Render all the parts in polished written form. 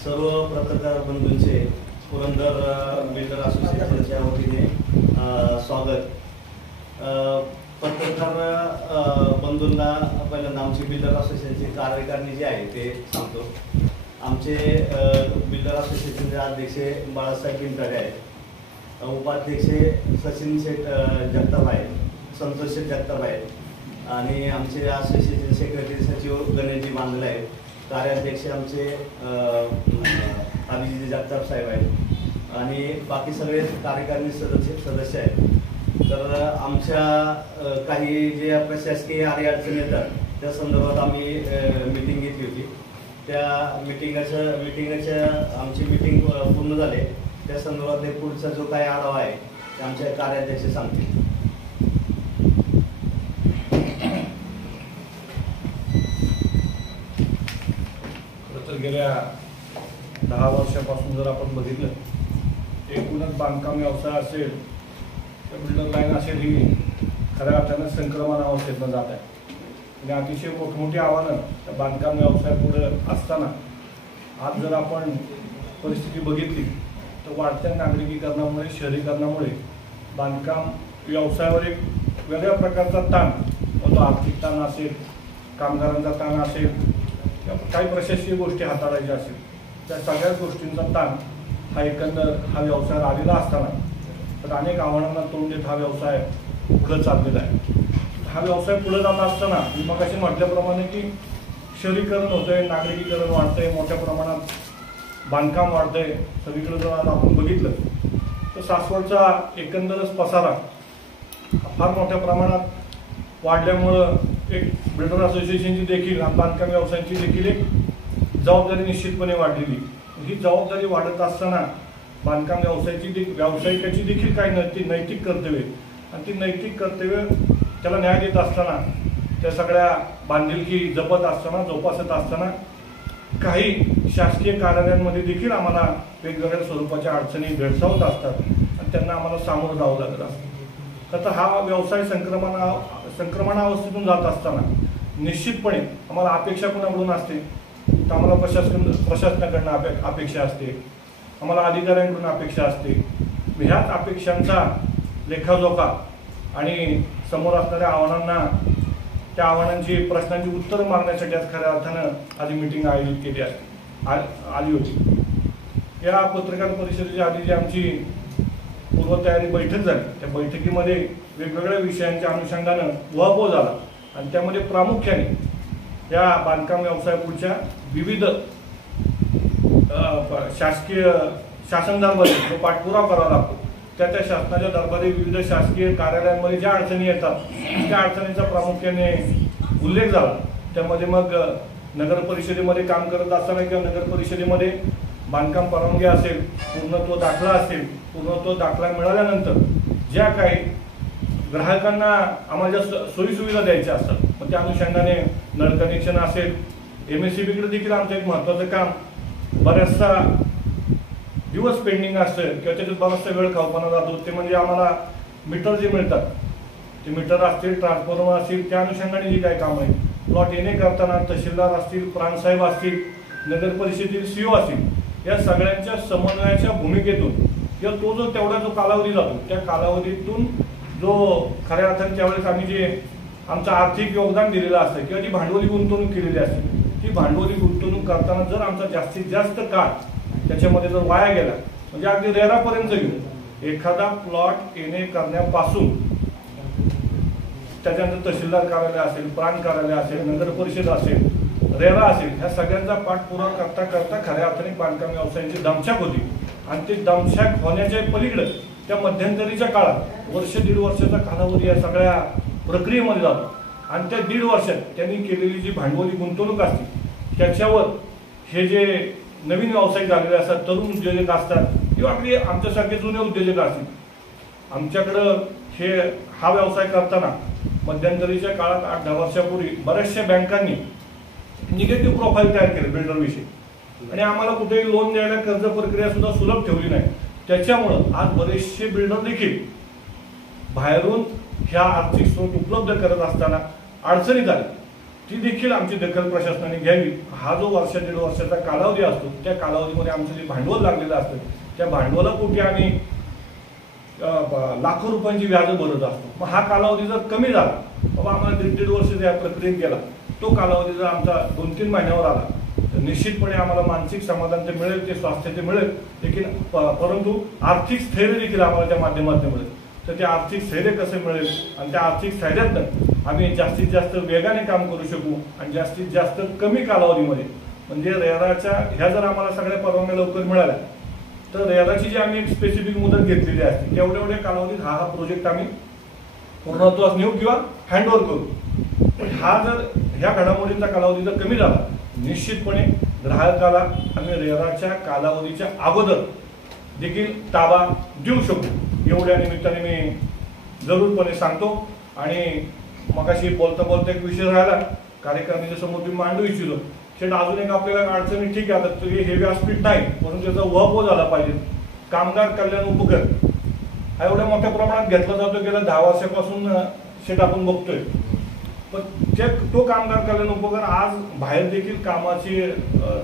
सर्व पत्रकार बंधूंचे पुरंदर बिल्डर असोसिएशनच्या वतीने स्वागत। पत्रकार बंधूंना पहिल्यांदा आमची बिल्डर असोसिएशनची कार्यकारिणी जी आहे ते सांगतो। आमचे बिल्डर असोसिएशनचे अध्यक्ष बाळासाहेब बिंटाडे आहेत, उपाध्यक्ष सचिन शेठ जगताप आहेत, संतोष शेठ जगताप आहेत आणि आमचे असोसिएशन सेक्रेटरी सचिव गणेशजी बांधले आहेत, कार्याध्यक्ष आमचे अभिजित जगताप साहेब आहेत आणि बाकी सगळे कार्यकारिणी सदस्य आहेत। तर आमच्या काही जे प्रशासकीय अडचणी येतात त्या संदर्भात आम्ही मीटिंग घेतली होती। त्या मीटिंगच्या आमची मीटिंग पूर्ण झाली। त्या संदर्भात पुढचा जो काही आढावा आहे ते आमच्या कार्याध्यक्ष सांगतील। गेल्या 10 वर्षापासून जर आपण बघितलं, एकूणच बांधकाम व्यवसाय असेल तर बिल्डर लाईन असेल ही खऱ्या अर्थानं संक्रमण अवस्थेतनं जात आहे आणि अतिशय मोठमोठी आव्हानं त्या बांधकाम व्यवसायापुढे असताना आज जर आपण परिस्थिती बघितली तर वाढत्या नागरिकीकरणामुळे, शहरीकरणामुळे बांधकाम व्यवसायावर एक वेगळ्या प्रकारचा ताण, तो आर्थिक ताण असेल, कामगारांचा ताण असेल, काही प्रशासकीय गोष्टी हाताळायच्या असेल, त्या सगळ्याच गोष्टींचा ताण हा एकंदर हा व्यवसाय आलेला असताना तर अनेक आव्हानांना तोंड देत हा व्यवसाय पुढे चाललेला आहे। हा व्यवसाय पुढे जात असताना मी मगाशी म्हटल्याप्रमाणे की शहरीकरण होतंय, नागरिकीकरण वाढतंय, मोठ्या प्रमाणात बांधकाम वाढतंय। सगळीकडे जर आपण बघितलं तर सासवडचा एकंदरच पसारा फार मोठ्या प्रमाणात वाढल्यामुळं एक बिल्डर असोसिएशनची देखील, बांधकाम व्यवसायाची देखील एक जबाबदारी निश्चितपणे वाढलेली। ही जबाबदारी वाढत असताना बांधकाम व्यावसायिकाची देखील काही नैतिक कर्तव्य आणि ती नैतिक कर्तव्य त्याला न्याय देत असताना, त्या सगळ्या बांधिलकी जपत असताना, जोपासत असताना काही शासकीय कार्यालयांमध्ये देखील आम्हाला वेगवेगळ्या स्वरूपाच्या अडचणी भेडसावत असतात आणि त्यांना आम्हाला सामोरं जावं लागत असतं। तर हा व्यवसाय संक्रमणावस्थेतून जात असताना निश्चितपणे आम्हाला अपेक्षा कोणाकडून असते, तर आम्हाला प्रशासनाकडून अपेक्षा असते, आम्हाला अधिकाऱ्यांकडून अपेक्षा असते। ह्याच अपेक्षांचा लेखाजोखा आणि समोर असणाऱ्या आव्हानांना, त्या आव्हानांची प्रश्नांची उत्तरं मागण्यासाठी आज खऱ्या अर्थानं आधी मीटिंग आयोजित केली आली होती। या पत्रकार परिषदेच्या आधी जी आमची पूर्वतयारी बैठक झाली, त्या बैठकीमध्ये वेगवेगळ्या विषयांच्या अनुषंगानं उहापोह झाला आणि त्यामध्ये प्रामुख्याने या बांधकाम व्यवसायापुढच्या विविध शासन दरबारी जो पाठपुरावा करावा लागतो, त्या शासनाच्या दरबारी विविध शासकीय कार्यालयांमध्ये ज्या अडचणी येतात त्या अडचणींचा प्रामुख्याने उल्लेख झाला। त्यामध्ये मग नगर परिषदेमध्ये काम करत असताना किंवा नगर परिषदेमध्ये बांधकाम परवानगी असेल, पूर्णत्व दाखला असेल, पूर्णत्व दाखला मिळाल्यानंतर ज्या काही ग्राहकांना आम्हाला ज्या सोयीसुविधा द्यायच्या असतात, मग त्या अनुषंगाने नळ कनेक्शन असेल, MSCBकडे देखील आमचं एक महत्त्वाचं काम बऱ्याचसा दिवस पेंडिंग असतं किंवा त्याच्यात बराचसा वेळ खाऊपणा जातो, ते म्हणजे आम्हाला मीटर जे मिळतात ते मीटर असतील, ट्रान्सफॉर्मर असतील, त्या अनुषंगाने जी काही कामं आहेत, प्लॉट येणे करताना तहसीलदार असतील, प्रांतसाहेब असतील, नगर परिषदेतील CO असतील, या सगळ्यांच्या समन्वयाच्या भूमिकेतून किंवा तो जो तेवढा जो कालावधी जातो त्या कालावधीतून जो खऱ्या अर्थाने त्यावेळेस आम्ही जे आमचं आर्थिक योगदान दिलेलं असतं किंवा जी भांडवली गुंतवणूक केलेली असते, ती भांडवली गुंतवणूक करताना जर आमचा जास्तीत जास्त काळ त्याच्यामध्ये जर वाया गेला, म्हणजे अगदी रेरापर्यंत घेऊन एखादा प्लॉट येणे करण्यापासून त्याच्यानंतर तहसीलदार कार्यालय असेल, प्रांत कार्यालय असेल, नगर परिषद असेल, रेरा असेल, ह्या सगळ्यांचा पाठपुरावा करता करता खऱ्या अर्थाने बांधकाम व्यवसायाची दमछाक होती आणि ते दमछाक होण्याच्या पलीकडे त्या मध्यंतरीच्या काळात वर्ष दीड वर्षाचा कालावधी या सगळ्या प्रक्रियेमध्ये जातो आणि त्या दीड वर्षात त्यांनी केलेली जी भांडवली गुंतवणूक असते त्याच्यावर हे जे नवीन व्यावसायिक झालेले असतात, तरुण उद्योजक असतात किंवा अगदी आमच्यासारखे जुने उद्योजक असतील, आमच्याकडं हा व्यवसाय करताना मध्यंतरीच्या काळात 8-10 वर्षापूर्वी बऱ्याचशा बँकांनी निगेटिव्ह प्रोफाईल तयार केलं बिल्डरविषयी आणि आम्हाला कुठेही लोन द्यायला कर्ज प्रक्रिया सुद्धा सुलभ ठेवली नाही। त्याच्यामुळं आज बरेचसे बिल्डर देखील बाहेरून ह्या आर्थिक स्रोत उपलब्ध करत असताना अडचणीत आले। ती देखील आमची दखल प्रशासनाने घ्यावी। हा जो वर्ष दीड वर्षाचा कालावधी असतो त्या कालावधीमध्ये आमचं जे भांडवल लागलेलं असतं त्या भांडवलापोटी आम्ही लाखो रुपयांची व्याज भरत असतो। मग हा कालावधी जर कमी झाला, बाबा आम्हाला दीड वर्ष या प्रक्रियेत गेला, तो कालावधी जर आमचा 2-3 महिन्यावर आला तर निश्चितपणे आम्हाला मानसिक समाधान ते मिळेल, ते स्वास्थ्य ते मिळेल, देखील परंतु आर्थिक स्थैर्य देखील आम्हाला त्या माध्यमातून मिळेल। तर ते आर्थिक स्थैर्य कसं मिळेल आणि त्या आर्थिक स्थैर्यातून आम्ही जास्तीत जास्त वेगाने काम करू शकू आणि जास्तीत जास्त कमी कालावधीमध्ये, म्हणजे रेराच्या ह्या जर आम्हाला सगळ्या परवानग्या लवकर मिळाल्या तर रेराची जी आम्ही एक स्पेसिफिक मुदत घेतलेली असते एवढ्या कालावधीत हा प्रोजेक्ट आम्ही पूर्णत्वास नेऊ किंवा हँडओव्हर करू। पण हा जर ह्या घडामोडींचा कालावधी जर कमी झाला, निश्चितपणे ग्राहकाला आम्ही रेराच्या कालावधीच्या अगोदर देखील ताबा देऊ शकतो, एवढ्या निमित्ताने मी जरूरपणे सांगतो। आणि मगाशी बोलता एक विषय राहिला कार्यकारिणीच्या समोर मी मांडू इच्छितो, शेट अजून एक आपल्याला अडचणी, ठीक आहे आता हे व्यासपीठ नाही म्हणून त्याचा उहापोह झाला पाहिजे। कामगार कल्याण उपकर हा एवढ्या मोठ्या प्रमाणात घेतला जातो, गेल्या 10 वर्षापासून शेट आपण बघतोय, पण तो कामगार कल्याण उपकर आज बाहेर देखील कामाचे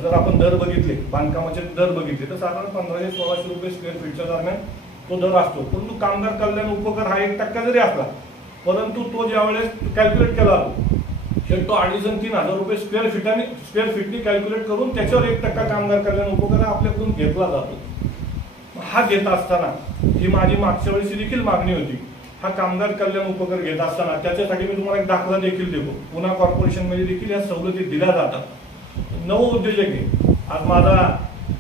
जर आपण दर बघितले, बांधकामाचे दर बघितले तर साधारण 1500-1600 रुपये स्क्वेअर फीटच्या दरम्यान तो दर असतो। परंतु कामगार कल्याण उपकर हा 1% जरी असला, परंतु तो ज्यावेळेस कॅल्क्युलेट केला तो 2,500 आणि 3,000 रुपये स्क्वेअर फीटनी कॅल्क्युलेट करून त्याच्यावर 1% कामगार कल्याण उपकर आपल्याकडून घेतला जातो। हा घेत असताना ही माझी मागच्या वेळेस देखील मागणी होती, हा कामगार कल्याण उपकर घेत असताना त्याच्यासाठी मी तुम्हाला एक दाखला देखील देतो। पुणे कॉर्पोरेशन मध्ये देखील या सवलती दिल्या जातात। नवउद्योजक आहे, आज माझा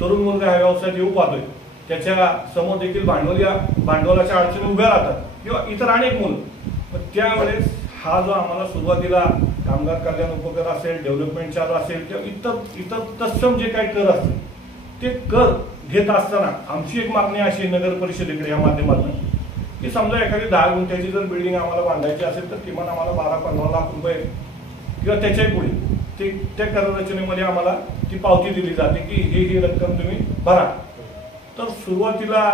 तरुण मुलगा हा व्यवसायात येऊ पाहतोय, त्याच्या समोर देखील भांडवलाच्या अडचणी उभ्या राहतात किंवा इतर अनेक मुलं, त्यावेळेस हा जो आम्हाला सुरुवातीला कामगार कल्याण उपकर असेल, डेव्हलपमेंट चार्ज असेल किंवा इतर तत्सम जे काही कर असतील ते कर घेत असताना आमची एक मागणी अशी नगर परिषदेकडे या माध्यमातून की समजा एखादी 10 गुंठ्याची जर बिल्डिंग आम्हाला बांधायची असेल तर किमान आम्हाला 12-15 लाख रुपये किंवा त्याच्याही पुढे त्या कर रचनेमध्ये आम्हाला ती पावती दिली जाते की ही रक्कम तुम्ही भरा। तर सुरुवातीला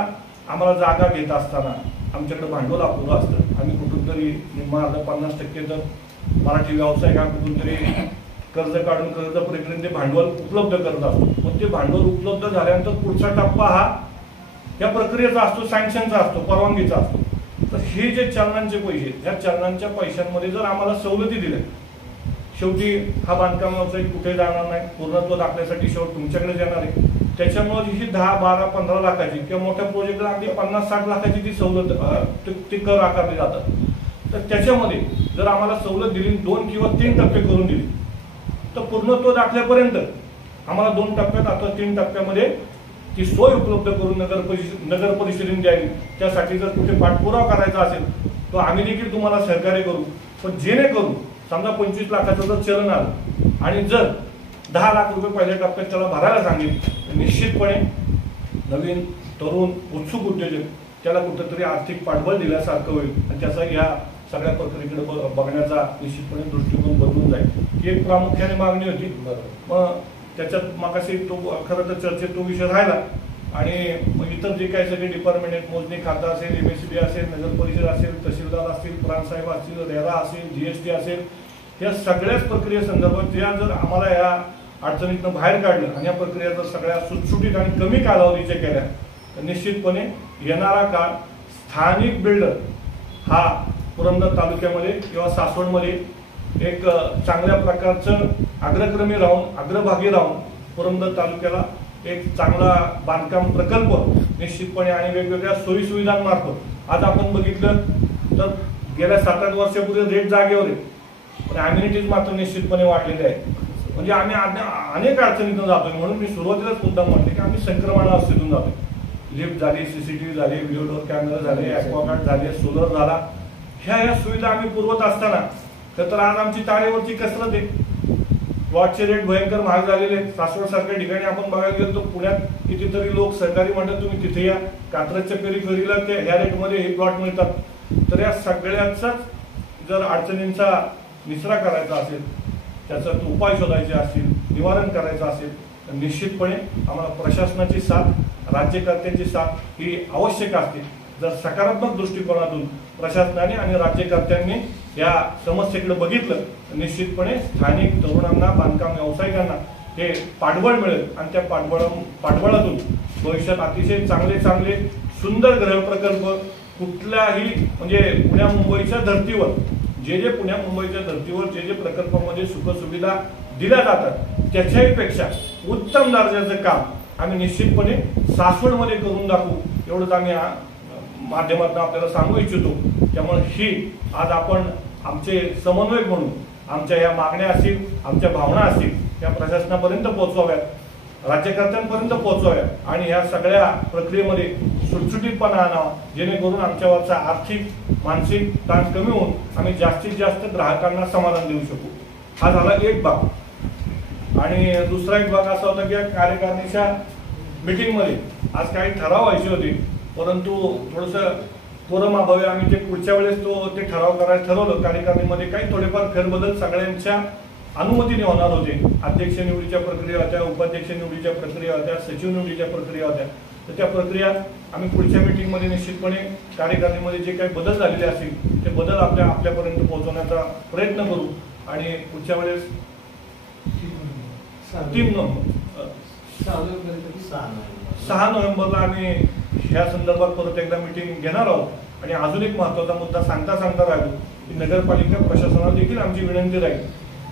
आम्हाला जागा घेत असताना आमच्याकडे भांडवल अपुरं असतं, आम्ही कुठून तरी 50% तर मराठी व्यावसायिक कुठून तरी कर्ज काढून कर्ज प्रक्रियेने भांडवल उपलब्ध करत असतो। मग ते भांडवल उपलब्ध झाल्यानंतर पुढचा टप्पा हा या प्रक्रियेचा असतो, सँक्शनचा असतो, परवानगीचा असतो। तर हे जे चलनांचे पैसे, या चलनांच्या पैशांमध्ये जर आम्हाला सवलती दिल्या, शेवटी हा बांधकाम व्यवसाय कुठे जाणार नाही, पूर्णत्व दाखल्यासाठी शेवट तुमच्याकडेच येणार आहे। त्याच्यामुळे ही 10-12-15 लाखाची किंवा मोठ्या प्रोजेक्टला अगदी 50-60 लाखाची ती सवलत ते कर आकारले जातात। तर त्याच्यामध्ये जर आम्हाला सवलत दिली 2 किंवा 3 टप्पे करून दिली तर पूर्णत्व दाखल्यापर्यंत आम्हाला 2 टप्प्यात आता 3 टप्प्यामध्ये ती सोय उपलब्ध करून नगर परिषदेने द्यावी। त्यासाठी जर कुठे पाठपुरावा करायचा असेल तर आम्ही देखील तुम्हाला सहकार्य करू, पण जेणेकरून समजा 25 लाखाचं जर चलन आलं आणि जर 10 लाख रुपये पहिल्या टप्प्यात त्याला भरायला सांगितलं तर निश्चितपणे नवीन तरुण उत्सुक उद्योजक त्याला कुठेतरी आर्थिक पाठबळ दिल्यासारखं होईल आणि त्याचा या सगळ्या प्रक्रियेकडे बघण्याचा निश्चितपणे दृष्टिकोन बदलून जाईल। ही एक प्रामुख्याने मागणी होती। मग त्याच्यात मागाशी तो खरं तर चर्चेत तो विषय राहिला आणि मग इतर जे काही सगळे डिपार्टमेंट आहेत, मोजणी खाता असेल, MSCB असेल, नगर परिषद असेल, तहसीलदार असतील, प्रांतसाहेब असतील, रेरा असेल, GST असेल, या सगळ्याच प्रक्रियेसंदर्भात ज्या जर आम्हाला या अडचणीतनं बाहेर काढलं आणि या प्रक्रिया जर सगळ्या सुटसुटीत आणि कमी कालावधीच्या केल्या तर निश्चितपणे येणारा काळ स्थानिक बिल्डर हा पुरंदर तालुक्यामध्ये किंवा सासवडमध्ये एक चांगल्या प्रकारचं अग्रक्रमी राहून, अग्रभागी राहून पुरंदर तालुक्याला एक चांगला बांधकाम प्रकल्प निश्चितपणे आणि वेगवेगळ्या सोयी सुविधांमार्फत आज आपण बघितलं तर गेल्या 7-8 वर्षापूर्वी रेट जागेवर आहे, पण अम्युनिटीज मात्र निश्चितपणे वाढलेले आहेत। म्हणजे आम्ही अनेक अडचणीतून जातोय, म्हणून मी सुरुवातीलाच मुद्दा म्हटले की आम्ही संक्रमण अवस्थेतून जातोय। लिफ्ट झाली, CCTV झाले, व्हिडिओ डोर कॅमेरा झाले, ॲक्वागार्ड झाले, सोलर झाला, ह्या सुविधा आम्ही पुरवत असताना तर आज आमची तारेवरची कसरत आहे। प्लॉटचे रेट भयंकर महाग झालेले आहेत। सासवड सारख्या ठिकाणी आपण बघायला गेलो तर पुण्यात कितीतरी लोक सहकारी म्हणतात तुम्ही तिथे या, कात्रजच्या पेरीफेरीला ते ह्या रेटमध्ये हे प्लॉट मिळतात। तर या सगळ्याचाच जर अडचणींचा निचरा करायचा असेल, त्याचा उपाय शोधायचे असतील, निवारण करायचं असेल तर निश्चितपणे आम्हाला प्रशासनाची साथ, राज्यकर्त्यांची साथ ही आवश्यक असते। जर सकारात्मक दृष्टिकोनातून प्रशासनाने आणि राज्यकर्त्यांनी या समस्येकडे बघितलं तर निश्चितपणे स्थानिक तरुणांना, बांधकाम व्यावसायिकांना हे पाठबळ मिळेल आणि त्या पाठबळातून भविष्यात अतिशय चांगले सुंदर गृह प्रकल्प कुठल्याही म्हणजे पुण्या मुंबईच्या धर्तीवर जे पुण्या मुंबईच्या धर्तीवर जे प्रकल्पामध्ये सुखसुविधा दिल्या जातात त्याच्याही पेक्षा उत्तम दर्जाचं काम आम्ही निश्चितपणे सासवडमध्ये करून दाखवू एवढंच आम्ही माध्यमातून आपल्याला सांगू इच्छितो। त्यामुळे ही आज आपण आमचे समन्वयक म्हणून आमच्या या मागण्या असतील, आमच्या भावना असतील त्या प्रशासनापर्यंत पोहोचवाव्यात, राज्यकर्त्यांपर्यंत पोहोचवाव्यात आणि या सगळ्या प्रक्रियेमध्ये सुटसुटीतपणा आणावा, जेणेकरून आमच्यावरचा आर्थिक मानसिक ताण कमी होऊन आम्ही जास्तीत जास्त ग्राहकांना समाधान देऊ शकू। हा झाला एक भाग। आणि दुसरा एक भाग असा होता की कार्यकारिणीच्या मीटिंगमध्ये आज काही ठराव व्हायचे होते, परंतु थोडंसं कोरम अभावी आम्ही ते पुढच्या वेळेस ते ठराव करायला ठरवलं। कार्यकारिणीमध्ये काही थोडेफार फेरबदल सगळ्यांच्या अनुमतीने होणार होते। अध्यक्ष निवडीच्या प्रक्रिया होत्या, उपाध्यक्ष निवडीच्या प्रक्रिया होत्या, सचिव निवडीच्या प्रक्रिया होत्या। तर त्या प्रक्रिया आम्ही पुढच्या मीटिंगमध्ये निश्चितपणे कार्यकारिणीमध्ये जे काही बदल झालेले असतील ते बदल आपल्यापर्यंत पोहोचवण्याचा प्रयत्न करू आणि पुढच्या वेळेस 6 नोव्हेंबरला आम्ही ह्या संदर्भात परत एकदा मीटिंग घेणार आहोत। आणि अजून एक महत्त्वाचा मुद्दा सांगता राहिलो की नगरपालिका प्रशासनाला देखील आमची विनंती राहील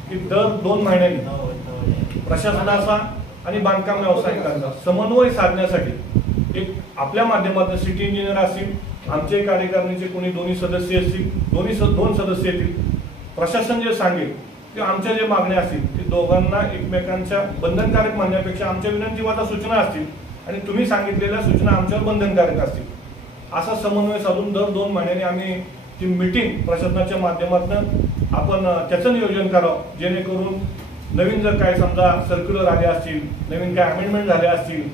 की दर 2 महिन्यांनी प्रशासनाचा आणि बांधकाम व्यावसायिकांचा समन्वय साधण्यासाठी एक आपल्या माध्यमातून सिटी इंजिनियर असतील, आमचे कार्यकारिणीचे कोणी दोन्ही सदस्य असतील, दोन सदस्य येतील, प्रशासन जे सांगेल किंवा आमच्या जे मागण्या असतील ते दोघांना एकमेकांच्या बंधनकारक म्हणण्यापेक्षा आमच्या विनंतीवादा सूचना असतील आणि तुम्ही सांगितलेल्या सूचना आमच्यावर बंधनकारक असतील असा समन्वय साधून दर 2 महिन्यांनी आम्ही ती मीटिंग प्रशासनाच्या माध्यमातून आपण त्याचं नियोजन करावं, जेणेकरून नवीन जर काही समजा सर्क्युलर आले असतील, नवीन काही अमेंडमेंट झाले असतील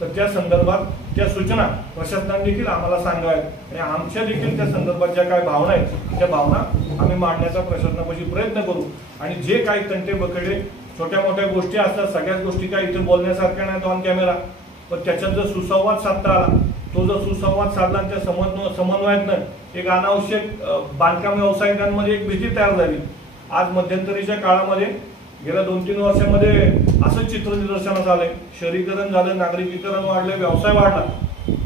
तर त्या संदर्भात त्या सूचना प्रशासनाने देखील आम्हाला सांगाव्यात आणि आमच्या देखील त्या संदर्भात ज्या काही भावना आहेत त्या भावना आम्ही मांडण्याचा प्रशासनापाशी प्रयत्न करू। आणि जे काही तंटे बकडे छोट्या मोठ्या गोष्टी असतात, सगळ्याच गोष्टी काही इथे बोलण्यासारख्या नाहीत ऑन कॅमेरा, पण त्याच्यात जर सुसंवाद साधता आला, तो जर सुसंवाद साधला त्या समन्वयातनं एक अनावश्यक बांधकाम व्यावसायिकांमध्ये एक भीती तयार झाली। आज मध्यंतरीच्या काळामध्ये गेल्या 2-3 वर्षांमध्ये असं चित्र निदर्शनास आलंय, शहरीकरण झालं, नागरिकीकरण वाढलं, व्यवसाय वाढला,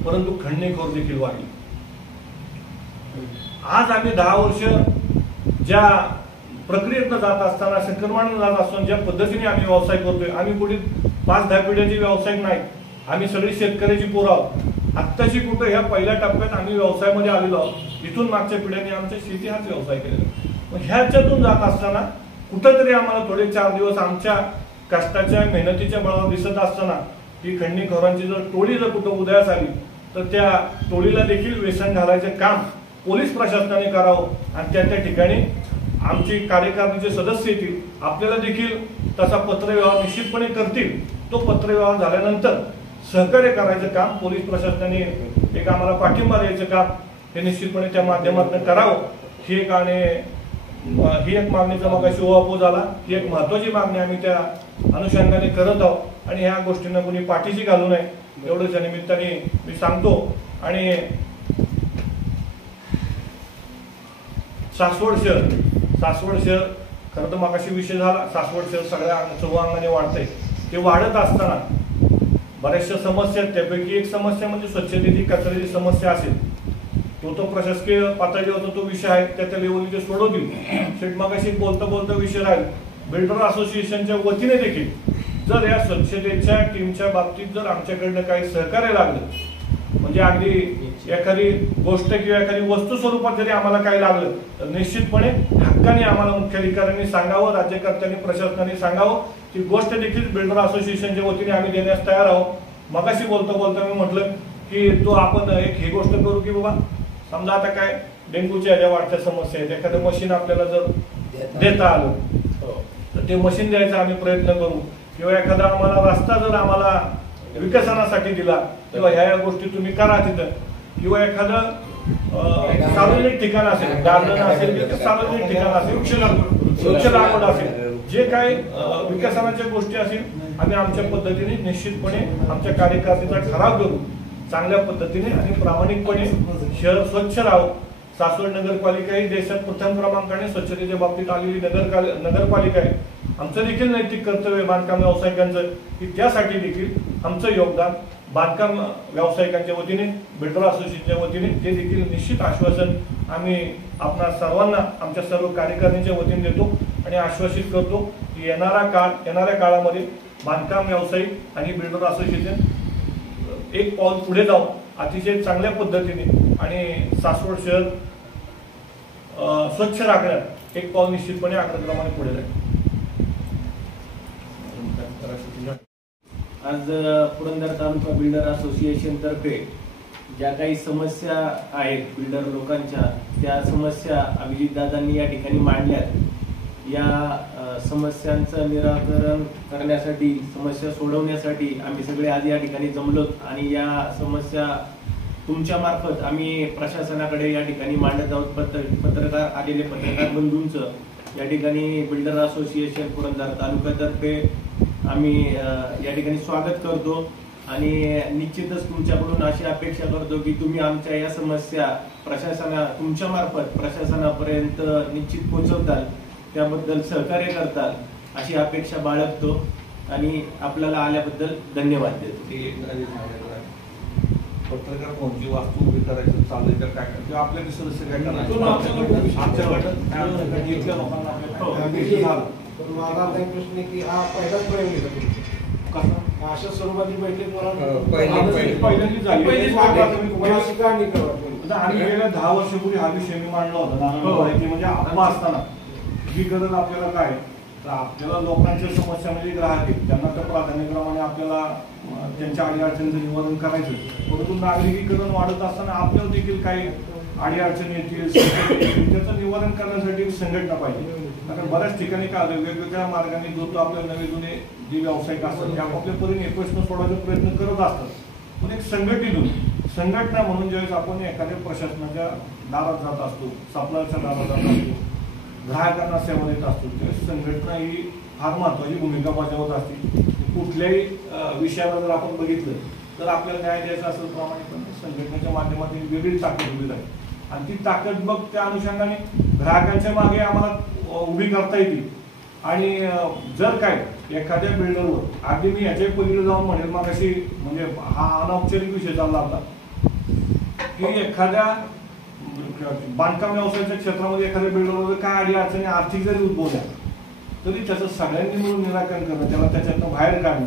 परंतु खंडणीखोर देखील वाढली। आज आम्ही 10 वर्ष ज्या प्रक्रियेतनं जात असताना, संक्रमणानं जात असताना ज्या पद्धतीने आम्ही व्यवसाय करतोय, आम्ही पुढे 5-10 पिढ्याचे व्यावसायिक नाही, आम्ही सगळी शेतकऱ्याची पोरं आहोत। आत्ताची कुठं ह्या पहिल्या टप्प्यात आम्ही व्यवसायामध्ये आलेलो आहोत, इथून मागच्या पिढ्यांनी आमच्या शेती हाच व्यवसाय केलेला। मग ह्याच्यातून जात असताना कुठंतरी आम्हाला थोडे 4 दिवस आमच्या कष्टाच्या मेहनतीच्या बळावर दिसत असताना ही खंडणीखोरांची जर टोळी जर कुठं उदयास आली तर त्या टोळीला देखील व्यसन घालायचं काम पोलीस प्रशासनाने करावं आणि त्या ठिकाणी आमची कार्यकारिणीचे सदस्य येतील, आपल्याला देखील तसा पत्रव्यवहार निश्चितपणे करतील। तो पत्रव्यवहार झाल्यानंतर सहकार्य करायचं काम पोलीस प्रशासनाने एक आम्हाला पाठिंबा द्यायचं काम हे निश्चितपणे त्या माध्यमातून करावं। ही एक मागणीचा मगाशी ओवापोह झाला, ही एक महत्वाची मागणी आम्ही त्या अनुषंगाने करत आहोत आणि ह्या गोष्टींना कोणी पाठीशी घालू नये एवढंच या निमित्ताने मी सांगतो। आणि सासवड शहर खरं तर मगाशी विषय झाला, सासवड शहर सगळ्या सर्वांगाने वाढतंय, ते वाढत असताना बऱ्याचशा समस्या, त्यापैकी एक समस्या म्हणजे स्वच्छतेची कचऱ्याची समस्या असेल, तो प्रशासकीय पातळीवरचा तो विषय आहे, त्या लेवलने ते सोडवतील। शेठ मगाशी बोलता विषय राहील, बिल्डर असोसिएशनच्या वतीने देखील जर या स्वच्छतेच्या टीमच्या बाबतीत जर आमच्याकडनं काही सहकार्य लागलं, म्हणजे अगदी एखादी गोष्ट किंवा एखादी वस्तू स्वरूपात जरी आम्हाला काही लागलं तर निश्चितपणे हक्काने आम्हाला मुख्याधिकाऱ्यांनी सांगावं, राज्यकर्त्यांनी प्रशासनाने सांगावं, ती गोष्ट देखील बिल्डर असोसिएशनच्या वतीने आम्ही देण्यास तयार आहोत। मगाशी बोलता मी म्हटलं की तो आपण एक ही गोष्ट करू की बाबा समजा आता काय डेंग्यूच्या ज्या वाढत्या समस्या आहेत, एखादं मशीन आपल्याला जर देता आलं तर ते मशीन द्यायचा आम्ही प्रयत्न करू, किंवा एखादा आम्हाला रस्ता जर आम्हाला विकसनासाठी दिला किंवा ह्या गोष्टी तुम्ही करा तिथं, किंवा एखादं सार्वजनिक ठिकाण असेल, गार्डन असेल किंवा सार्वजनिक ठिकाण असेल, वृक्ष लागवड असेल, जे काही विकसनाच्या गोष्टी असतील आम्ही आमच्या पद्धतीने निश्चितपणे आमच्या कार्यकारिणीचा ठराव करू, चांगल्या पद्धतीने आणि प्रामाणिकपणे शहर स्वच्छ राहावं सासवड नगरपालिका ही देशात प्रथम क्रमांकाने स्वच्छतेच्या बाबतीत आलेली नगरपालिका आहे. आमचं देखील नैतिक कर्तव्य बांधकाम व्यावसायिकांचं की त्यासाठी देखील आमचं योगदान बांधकाम व्यावसायिकांच्या वतीने, बिल्डर असोसिएशनच्या वतीने ते देखील निश्चित आश्वासन आम्ही आपणा सर्वांना आमच्या सर्व कार्यकारिणीच्या वतीने देतो आणि आश्वासित करतो की येणाऱ्या काळामध्ये बांधकाम व्यावसायिक आणि बिल्डर असोसिएशन एक पाऊल पुढे जाऊन अतिशय चांगल्या पद्धतीने आणि सासवड शहर स्वच्छ राखण्यात एक पाऊल निश्चितपणे अग्रक्रमाने पुढे जाईल. आज पुरंदर तालुका बिल्डर असोसिएशन तर्फे ज्या काही समस्या आहेत बिल्डर लोकांच्या, त्या समस्या अभिजित दादांनी या ठिकाणी मांडल्यात. या समस्यांचं निराकरण करण्यासाठी, समस्या सोडवण्यासाठी आम्ही सगळे आज या ठिकाणी जमलोत आणि या समस्या तुमच्या मार्फत आम्ही प्रशासनाकडे या ठिकाणी मांडत आहोत. पत्रकार आलेले पत्रकार बंधूंचं या ठिकाणी बिल्डर असोसिएशन पुरंदर तालुक्यातर्फे आम्ही या ठिकाणी स्वागत करतो आणि निश्चितच तुमच्याकडून अशी अपेक्षा करतो की तुम्ही आमच्या या समस्या तुमच्या मार्फत प्रशासनापर्यंत निश्चित पोहोचवताल, त्याबद्दल सहकार्य करताल अशी अपेक्षा बाळगतो आणि आपल्याला आल्याबद्दल धन्यवाद देतो. पत्रकार कोणती वास्तू उभी करायचं चाललंय तर काय किंवा आपल्या सदस्य काय करायचं इथल्या लोकांना माझा आता एक प्रश्न आहे की हा पहिलाच प्रयोग घेतला कसा अशा स्वरूपाची बैठक पहिल्यांदी झाली. आणि गेल्या 10 वर्षापूर्वी हा विषय मी मांडला होता म्हणजे आत्मा असताना ही गरज आपल्याला काय तर आपल्याला लोकांच्या समस्या म्हणजे ग्राहक आहेत त्यांना तर प्राधान्यक्रमाने आपल्याला त्यांच्या अडीअडचणीचं निवारण करायचं, परंतु नागरिकीकरण वाढत असताना आपल्याला देखील काही अडीअडचणी येतील त्याचं निवारण करण्यासाठी एक संघटना पाहिजे. कारण बऱ्याच ठिकाणी काय वेगवेगळ्या मार्गाने जो तो आपल्या नवे जुने जे व्यावसायिक असतात ते आपापल्या परीने प्रश्न सोडवायचा प्रयत्न करत असतात, पण एक संघटना म्हणून ज्यावेळेस आपण एखाद्या प्रशासनाच्या दारात जात असतो, सप्लायरच्या दारात जात असतो, ग्राहकांना सेवा देत असतो, त्यावेळेस संघटना ही फार महत्वाची भूमिका बजावत असते. कुठल्याही विषयाला जर आपण बघितलं तर आपल्याला न्याय द्यायचा असेल प्रामाणिकपणे संघटनेच्या माध्यमातून वेगळी ताकद उभी आहे आणि ती ताकद मग त्या अनुषंगाने ग्राहकांच्या मागे आम्हाला उभी करता येते. आणि जर काय एखाद्या बिल्डरवर अगदी मी याच्या पलीकडे जाऊन म्हणेल मग अशी म्हणजे हा अनौपचारिक विषय चालला होता की एखाद्या बांधकाम व्यवसायाच्या क्षेत्रामध्ये एखाद्या बिल्डरवर काय अडीअडचणी आर्थिक जरी उद्भवल्या तरी त्याचं सगळ्यांनी मिळून निराकरण करणं, त्याला त्याच्यातनं बाहेर काढणं,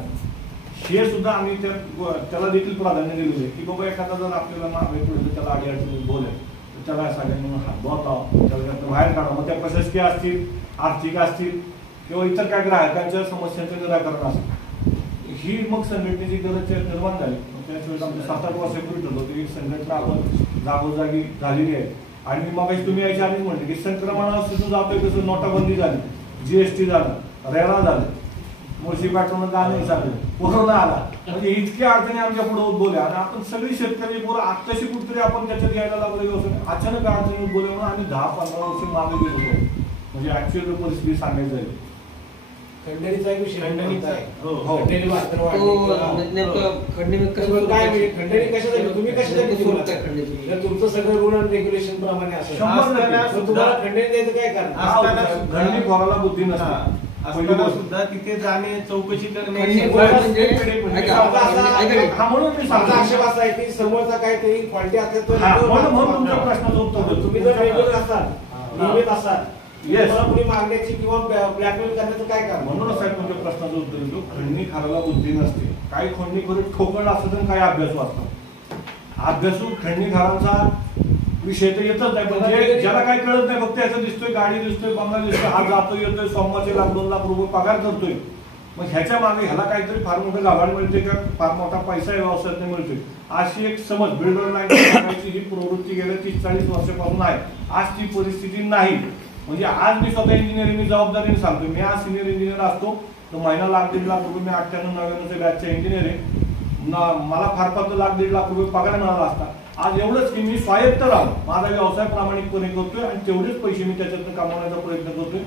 हे सुद्धा आम्ही त्याला देखील प्राधान्य दिलेलं आहे की बाबा एखादा जर आपल्याला मागे पुढे त्याला अडीअडचणी उद्भवल्या तर त्याला सगळ्यांनी मिळून हातभार लावा, त्याला त्यातनं बाहेर काढा. मग त्या प्रशासकीय असतील, आर्थिक असतील किंवा इतर काय ग्राहकांच्या समस्यांचं निराकरण असेल, ही मग संघटनेची गरज निर्माण झाली. त्याच वेळेस आमच्या 7-8 वर्षापूर्वी ठरलं की संघटना आपण जागोजागी झालेली आहे. आणि मग तुम्ही याच्या आधीच म्हणले की संक्रमणावर सुद्धा जातोय कसं नोटाबंदी झाली, GST झालं, रेरा झालं, मुळशी पाठवणं गाणं झालं, कोरोना आला, म्हणजे इतक्या अडचणी आमच्या पुढे उद्भवल्या आणि आपण सगळी शेतकरी पोरं आत्ताशी कुठतरी आपण त्याच्यात यायला लागलो व्यवसाय अचानक अडचणी उद्भवल्या म्हणून आम्ही 10-15 वर्ष मागे गेलो होतो. म्हणजे ऍक्च्युअल परिस्थिती सांगायचं आहे. खंडणीचा एक विषय खंडणी काय खंडणी कशासाठी तुम्ही कशासाठी जर तुमचं सगळं रूल अँड रेग्युलेशन प्रमाणे असेल तुम्हाला खंडणी द्यायचं काय कारण खंडणी खोराला बुद्धी नसते असताना सुद्धा तिथे जाणे, चौकशी करणे आक्षेप असा आहे की समोरचा काहीतरी क्वालिटी असेल तर तुमच्या प्रश्नाचं उत्तर तुम्ही जर रेग्युलर असाल, नियमित असाल, कुणी मागण्याची किंवा ब्लॅकमेल करण्याचं काय कारण म्हणूनच साहेब तुमच्या प्रश्नाचं उत्तर देतो. खंडणी खाराला बुद्धी नसते. काही खंडणी करून ठोकळ असतं तर काही अभ्यासू असतात. अभ्यासू खंडणीखारांचा विषय तर येतच नाही, म्हणजे ज्याला काही कळत नाही फक्त याचं दिसतोय गाडी दिसतोय, बंगला दिसतोय, हा जातोय येतोय, सोमवारचे 1-2 लाख रुपये पगार करतोय, मग ह्याच्या मागे ह्याला काहीतरी फार मोठं गाभाड मिळते का फार मोठा पैसा या व्यवसायात मिळतोय अशी एक समज बिल्डर लाईन ही प्रवृत्ती गेल्या 30-40 वर्षापासून आहे. आज ती परिस्थिती नाही. म्हणजे आज मी स्वतः इंजिनिअरिंग जबाबदारीने सांगतो, मी आज सिनियर इंजिनियर असतो तर महिना 1-1.5 लाख रुपये मी 98-99 बॅचच्या इंजिनिअरिंग मला फार फार 1-1.5 लाख रुपये पगार मिळाला असता. आज एवढंच की मी स्वायत्त राहून माझा व्यवसाय प्रामाणिकपणे करतोय आणि तेवढेच पैसे मी त्याच्यातून कमवण्याचा प्रयत्न करतोय.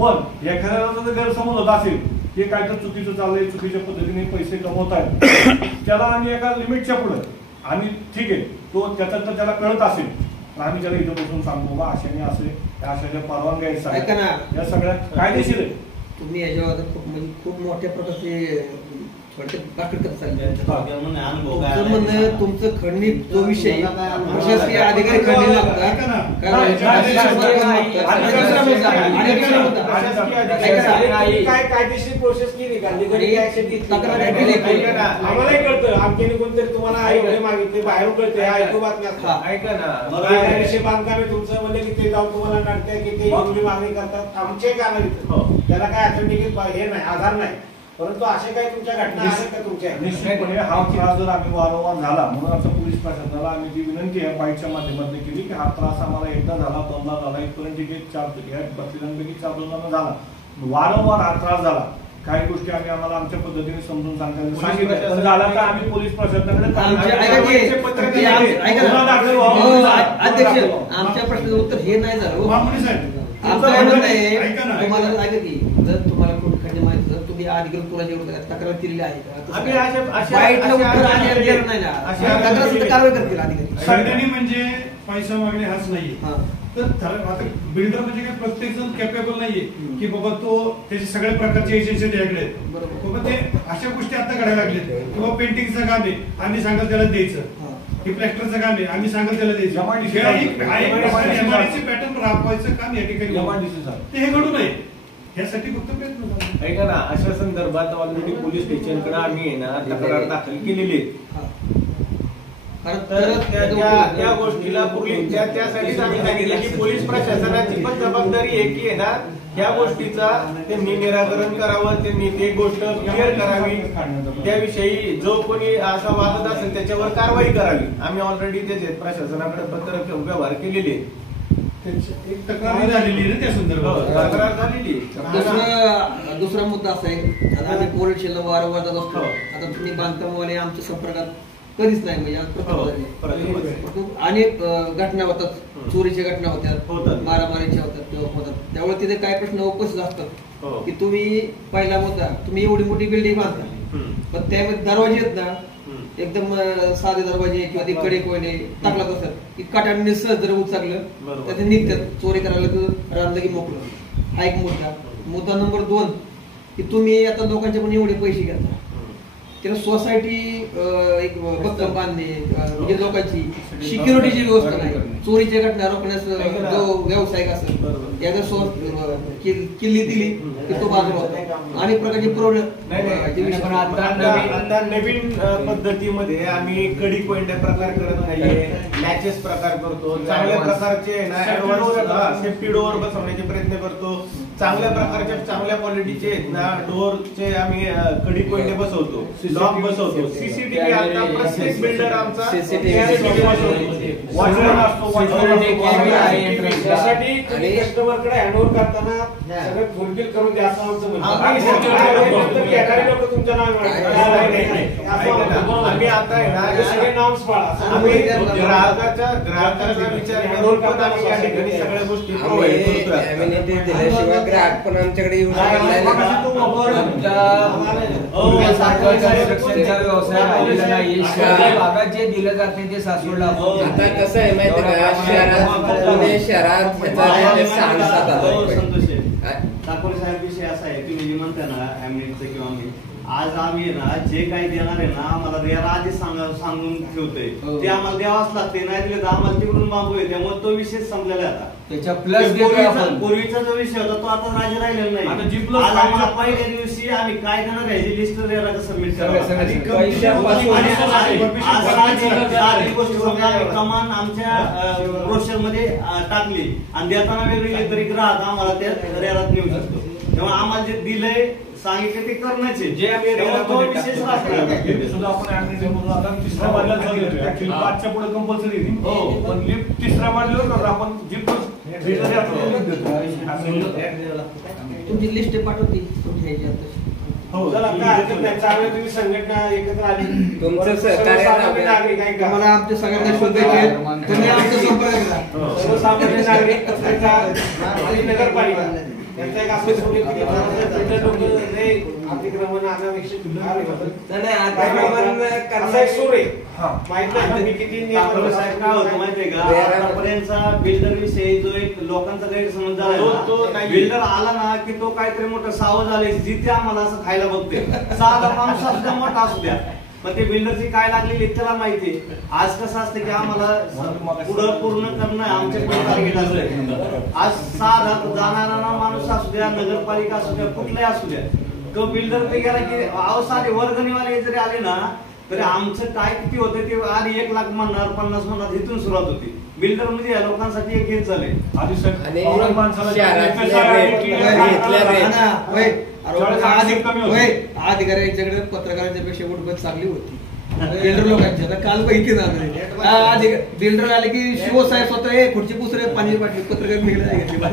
पण एखाद्याला जर गैरसमज होत असेल की काय तर चुकीचं चाललंय, चुकीच्या पद्धतीने पैसे कमवत आहेत, त्याला आम्ही एका लिमिटच्या पुढे आणि ठीक आहे तो त्याच्यात त्याला कळत असेल आम्ही त्याला इथं बसून सांगतो बा अशाने असे अशाच्या परवानग्या आहेत ऐका ना. या सगळ्या कायदेशीर आहे. तुम्ही याच्यावर खूप मोठ्या प्रकारचे तुमचं म्हणणं तुमचं खंडणी जो विषय प्रशासकीय अधिकारी खंडणी लागतात काय कायदेशीर प्रोसेस केली का आम्हालाही कळतं आमच्याने कोणतरी तुम्हाला मागितले बाहेरून कळते ऐकू बातम्या ऐका ना बांधकामे तुमचं म्हणजे की ते जाऊन तुम्हाला नाटक की ते मागणी करतात आमचे कारण त्याला काय अथेंटिकेट हे नाही आधार नाही परंतु असे काही तुमच्या घटना आहेत का तुमच्या निश्चितपणे हा त्रास जर आम्ही वारंवार झाला म्हणून आमच्या पोलीस प्रशासनाला आम्ही जी विनंती आहे बाईटच्या माध्यमातून केली की हा त्रास आम्हाला एकदा झाला दोनदा झाला इथपर्यंत ठीक आहे 4 जणांपैकी 4 झाला वारंवार हा त्रास झाला काही गोष्टी आम्हाला आमच्या पद्धतीने समजून सांगितलं झाला तर आम्ही पोलीस प्रशासनाकडे आमच्या प्रश्नाचं उत्तर हे नाही झालं तुम्हाला ऐका की जर तुम्हाला कोण खंडणी माहिती जर तुम्ही अधिकृत कोणाच्या तक्रार केलेली आहे कारवाई करतील अधिकारी. खंडणी म्हणजे पैसा मागणे हाच नाहीये तर आता बिल्डर म्हणजे काय प्रत्येक जण कॅपेबल नाहीये की बाबा तो त्याचे सगळ्या प्रकारचे एजन्सी त्याकडे बाबा ते अशा गोष्टी आता घडायला लागलेत किंवा पेंटिंगचं काम आहे आम्ही सांगाल त्याला द्यायचं हे प्लॅस्टरचं काम आहे आम्ही सांगाल त्याला द्यायचं पॅटर्न राबवायचं काम या ठिकाणी ते हे घडू नये यासाठी फक्त प्रयत्न ऐका ना अशा संदर्भात ऑलरेडी पोलीस स्टेशनकडे आम्ही ना तक्रार दाखल केलेली त्या गोष्टीला त्यासाठीच आम्ही सांगितलं की पोलीस प्रशासनाची पण जबाबदारी आहे की ना या गोष्टीचा त्यांनी निराकरण करावं त्यांनी ते गोष्ट क्लिअर करावी त्याविषयी जो कोणी असा वादत असेल त्याच्यावर कारवाई करावी आम्ही ऑलरेडी त्याचे प्रशासनाकडे पत्र व्यवहार केलेले तक्रार झालेली आहे त्या संदर्भात तक्रार झालेली. दुसरा मुद्दा असा आहे आता आम्ही पोलीस स्टेशनला वारंवार जात असतो आता तुम्ही बांधकामवाले आमच्या संपर्कात कधीच नाही म्हणजे अनेक घटना होतात चोरीच्या घटना होतात मारामारीच्या होतात त्यामुळे तिथे काय प्रश्न उपस्थित असतात की तुम्ही पहिला मुद्दा तुम्ही एवढी मोठी बिल्डिंग बांधता पण त्यामध्ये दरवाजे आहेत ना एकदम साधे दरवाजे किंवा ते कडे कोयले टाकला असतात की काटाने सहज जर उचकलं तर ते निघतात चोरी करायला तर रामदगी मोकळं हा एक मुद्दा नंबर 2 की तुम्ही आता लोकांचे पण एवढे पैसे घेता त्याला सोसायटी एक भक्कम बांधणे म्हणजे लोकांची सिक्युरिटीची व्यवस्था नाही चोरीच्या घटना रोखण्यास जो व्यावसायिक असेल याचा किल्ली दिली की तो बाजूला होता अनेक प्रकारचे प्रॉब्लेम आता नवीन पद्धतीमध्ये आम्ही कडी कोयंड्या प्रकार करत नाहीये मॅचेस प्रकार करतो चांगल्या प्रकारचे सेफ्टी डोअर बसवण्याचे प्रयत्न करतो चांगल्या प्रकारच्या चांगल्या क्वालिटीचे डोअरचे आम्ही कडी कोयंडे बसवतो लॉक बसवतो सीसीटीव्ही आता प्रत्येक बिल्डर आमचा त्यासाठी कस्टमरकडे हँडओव्हर करताना सगळं फुलफिल करून द्या असं आमचं लोक तुमच्या आम्ही आता सगळे नॉर्म्स पाळा आम्ही ग्राहकाचा विचार करून पण आम्ही या ठिकाणी सगळ्या गोष्टी दिल्याशिवाय ग्राहक पण आमच्याकडे येऊन भागात जे दिलं जाते ते सासवडला आता कसं आहे माहिती का पुणे शहरात साकोरे साहेब विषय असा आहे तुम्ही जे म्हणता ना ॲम्युनिटचं किंवा मी आज आम्ही ना जे काही देणार आहे ना आम्हाला याला आधीच सांगून ठेवतोय ते आम्हाला द्यावाच लागते नाही दिले तर आम्हाला तिकडून बांबू आहे त्यामुळे तो विषय संपलेला आहे आता त्याच्या प्लस पूर्वीचा जो विषय होता तो आता राजी राहिलेला नाही आज आम्हाला पहिल्या दिवशी आम्ही काय देणार याची लिस्ट द्यायला सबमिट कमान आमच्या ब्रोशर मध्ये टाकली आणि देताना वेगळी तरी ग्राहक आम्हाला त्या रेरात नेऊ शकतो तेव्हा आम्हाला जे दिलंय सांगितलं ते करण्याचे जे आम्ही विशेष सुद्धा आपण तिसऱ्या माडल्यावर जाऊन येतोय ऍक्च्युली 5च्या पुढे कंपल्सरी पण लिफ्ट तिसऱ्या माडल्यावर आपण जिप तुमची लिस्ट पाठवते तुम्ही संघटना एकत्र आली तुमचं सहकार्य मला आमच्या सगळ्यांना शोधायचे तुम्ही आमच्या संपर्क सर्वसामान्य नागरिक आणि नगरपालिका त्यांचा एक असं अतिक्रमण अनापेक्षित व्यवसाय सुरू आहे हा. माहित नाही तुम्ही किती नियम साहेब काय होतं माहितीये का आतापर्यंतचा बिल्डर विषयी जो एक लोकांचा गैरसमज झाला तो ना, नाही. बिल्डर आला ना की तो काहीतरी मोठं सावध झाले जिथे आम्हाला असं खायला बघते साधा माणूस असू द्या मोठा असू द्या मग ते बिल्डरची काय लागलेली त्याला माहिती आज कसं असतं की आम्हाला पुढं पूर्ण करणं आमच्या टार्गेट असतं आज साधा जाणारा माणूस असू द्या नगरपालिका असू द्या कुठलाही असू द्या तो बिल्डर ते गेला की अहो साधे वर्गणीवाले जरी आले ना तरी आमचं काय किती होतं ते आधी 1 लाख म्हणणार 50 म्हणणार इथून सुरुवात होती बिल्डर म्हणजे या लोकांसाठी एक हेच झाले आधी आणि औरंग माणसाला शहरातल्या अधिकारी यांच्याकडे पत्रकारांच्या पेक्षा उठबत चांगली होती बिल्डर लोकांची आता काल माहिती ना बिल्डर आले की शिवसाहेब स्वतः खुर्ची पुसरे पाणी बाटली पत्रकार घेतली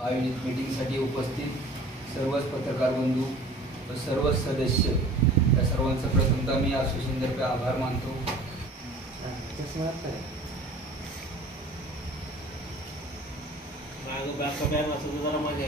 आयोजित मीटिंगसाठी उपस्थित सर्वच पत्रकार बंधू व सर्वच सदस्य या सर्वांचा प्रथमतः मी असोसिएशनतर्फे आभार मानतो. जरा मजा